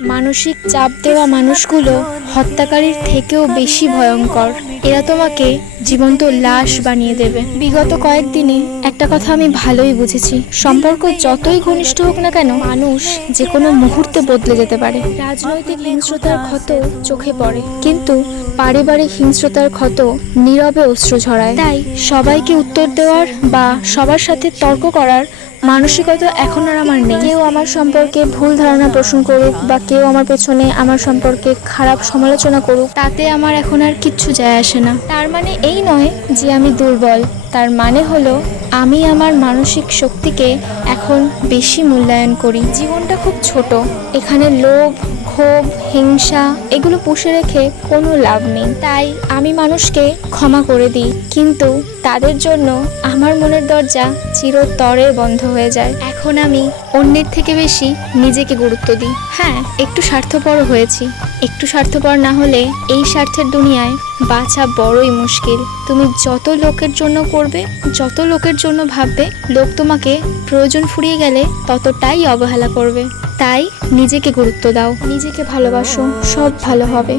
মানসিক চাপ দেওয়া মানুষগুলো হত্যাকারীর থেকেও বেশি ভয়ঙ্কর। এরা তোমাকে জীবন্ত লাশ বানিয়ে দেবে। বিগত কয়েকদিনে একটা কথা আমি ভালোই বুঝেছি, সম্পর্ক যতই ঘনিষ্ঠ হোক না কেন, মানুষ যে কোনো মুহূর্তে বদলে যেতে পারে। রাজনৈতিক হিংস্রতার ক্ষত চোখে পড়ে, কিন্তু পারিবারিক হিংস্রতার ক্ষত নীরবে অশ্রু ঝরায়। তাই সবাইকে উত্তর দেওয়ার বা সবার সাথে তর্ক করার মানসিকতা এখন আর আমার নেই। কেউ আমার সম্পর্কে ভুল ধারণা পোষণ করুক বা কেউ আমার পেছনে আমার সম্পর্কে খারাপ সমালোচনা করুক, তাতে আমার এখন আর কিচ্ছু যায় আসে না। তার মানে এই নয় যে আমি দুর্বল, তার মানে হলো আমি আমার মানসিক শক্তিকে এখন বেশি মূল্যায়ন করি। জীবনটা খুব ছোট, এখানে লোভ, ক্ষোভ, হিংসা এগুলো পুষে রেখে কোনো লাভ নেই। তাই আমি মানুষকে ক্ষমা করে দিই, কিন্তু তাদের জন্য আমার মনের দরজা চিরতরে বন্ধ হয়ে যায়। এখন আমি অন্যের থেকে বেশি নিজেকে গুরুত্ব দিই। হ্যাঁ, একটু স্বার্থপর হয়েছি। একটু স্বার্থপর না হলে এই স্বার্থের দুনিয়ায় বাঁচা বড়ই মুশকিল। তুমি যত লোকের জন্য করবে, যত লোকের জন্য ভাববে, লোক তোমাকে প্রয়োজন ফুরিয়ে গেলে ততটাই অবহেলা করবে। তাই নিজেকে গুরুত্ব দাও, নিজেকে ভালোবাসো, সব ভালো হবে।